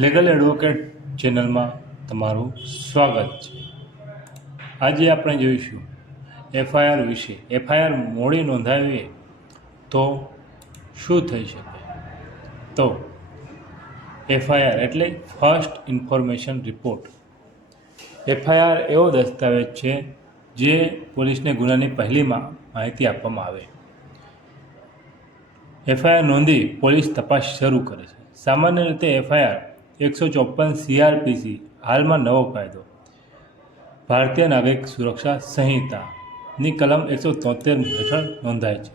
Legal advocate ચેનલમાં તમારું સ્વાગત છે। આજે આપણે જોઈશું એફઆઈઆર વિશે। એફઆઈઆર મોડી નોંધાવીએ તો શું થઈ શકે? તો એફઆઈઆર એટલે ફર્સ્ટ ઇન્ફોર્મેશન રિપોર્ટ। એફઆઈઆર એવો દસ્તાવેજ છે જે પોલીસને ગુનાની પહેલી માહિતી આપવામાં આવે। એફઆઈઆર નોંધી પોલીસ તપાસ શરૂ કરે છે। સામાન્ય રીતે એફઆઈઆર 154 CRPC હાલમાં નવો કાયદો ભારતીય નાગરિક સુરક્ષા સંહિતાની કલમ 173 હેઠળ નોંધાય છે।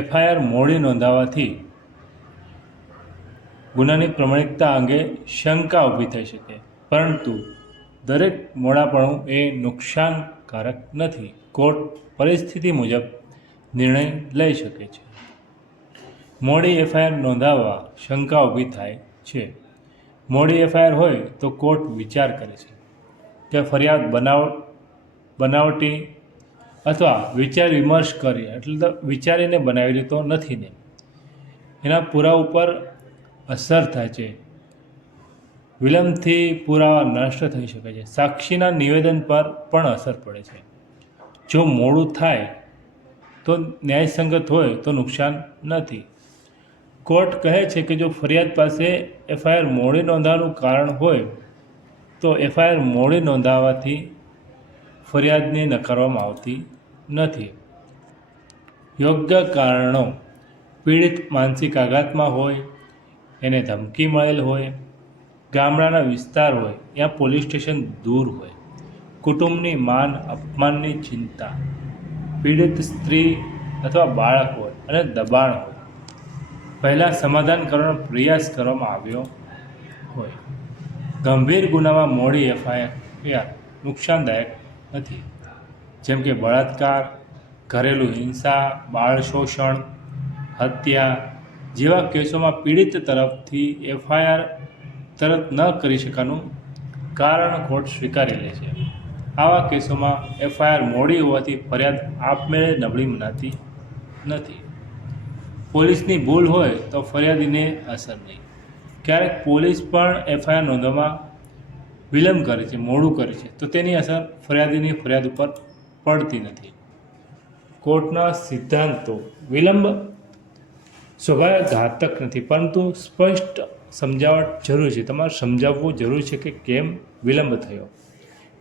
એફઆઈઆર મોડી નોંધાવાથી ગુનાની પ્રમાણિકતા અંગે શંકા ઊભી થઈ શકે, પરંતુ દરેક મોડાપણું એ નુકસાનકારક નથી। કોર્ટ પરિસ્થિતિ મુજબ નિર્ણય લઈ શકે છે। મોડી એફઆઈઆર નોંધાવવા શંકા ઊભી થાય છે। મોડી એફઆઈઆર હોય તો કોર્ટ વિચાર કરે છે કે ફરિયાદ બનાવટી અથવા વિચાર વિમર્શ કરી એટલે વિચારીને બનાવેલી તો નથી ને, એના પુરાવા ઉપર અસર થાય છે। વિલંબથી પુરાવા નષ્ટ થઈ શકે છે। સાક્ષીના નિવેદન પર પણ અસર પડે છે। જો મોડું થાય તો ન્યાયસંગત હોય તો નુકસાન નથી। કોર્ટ કહે છે કે જો ફરિયાદ પાસે એફઆઈઆર મોડી નોંધવાનું કારણ હોય તો એફઆઈઆર મોડી નોંધાવવાથી ફરિયાદને નકારવામાં આવતી નથી। યોગ્ય કારણો: પીડિત માનસિક આઘાતમાં હોય, એને ધમકી મળેલ હોય, ગામડાના વિસ્તાર હોય યા પોલીસ સ્ટેશન દૂર હોય, કુટુંબની માન અપમાનની ચિંતા, પીડિત સ્ત્રી અથવા બાળક હોય અને દબાણ હોય, પહેલાં સમાધાન કરવાનો પ્રયાસ કરવામાં આવ્યો હોય। ગંભીર ગુનામાં મોડી એફઆઈઆર નુકસાનદાયક નથી, જેમ કે બળાત્કાર, ઘરેલું હિંસા, બાળ શોષણ, હત્યા જેવા કેસોમાં પીડિત તરફથી એફઆઈઆર તરત ન કરી શકાનું કારણ કોર્ટ સ્વીકારી લે છે। આવા કેસોમાં એફઆઈઆર મોડી હોવાથી ફરિયાદ આપમેળે નબળી મનાતી નથી। પોલીસની ભૂલ હોય તો ફરિયાદીને અસર નહીં। ક્યારેક પોલીસ પણ એફઆઈઆર નોંધવામાં વિલંબ કરે છે, મોડું કરે છે, તો તેની અસર ફરિયાદીની ફરિયાદ ઉપર પડતી નથી। કોર્ટના સિદ્ધાંતો: વિલંબ સ્વભાવે ઘાતક નથી, પરંતુ સ્પષ્ટ સમજાવટ જરૂરી છે। તમારે સમજાવવું જરૂરી છે કે કેમ વિલંબ થયો।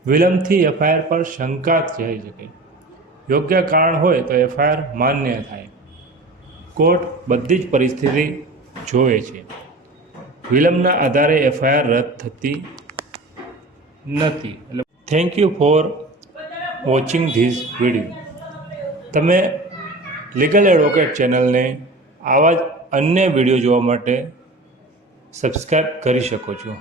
વિલંબથી એફઆઈઆર પર શંકા થઈ શકે। યોગ્ય કારણ હોય તો એફઆઈઆર માન્ય થાય। કોર્ટ બધી જ પરિસ્થિતિ જોવે છે। વિલંબના આધારે એફઆઈઆર રદ થતી નથી। એટલે thank you for watching this video. તમે લીગલ એડવોકેટ ચેનલને આવા જ અન્ય વિડીયો જોવા માટે સબસ્ક્રાઈબ કરી શકો છો।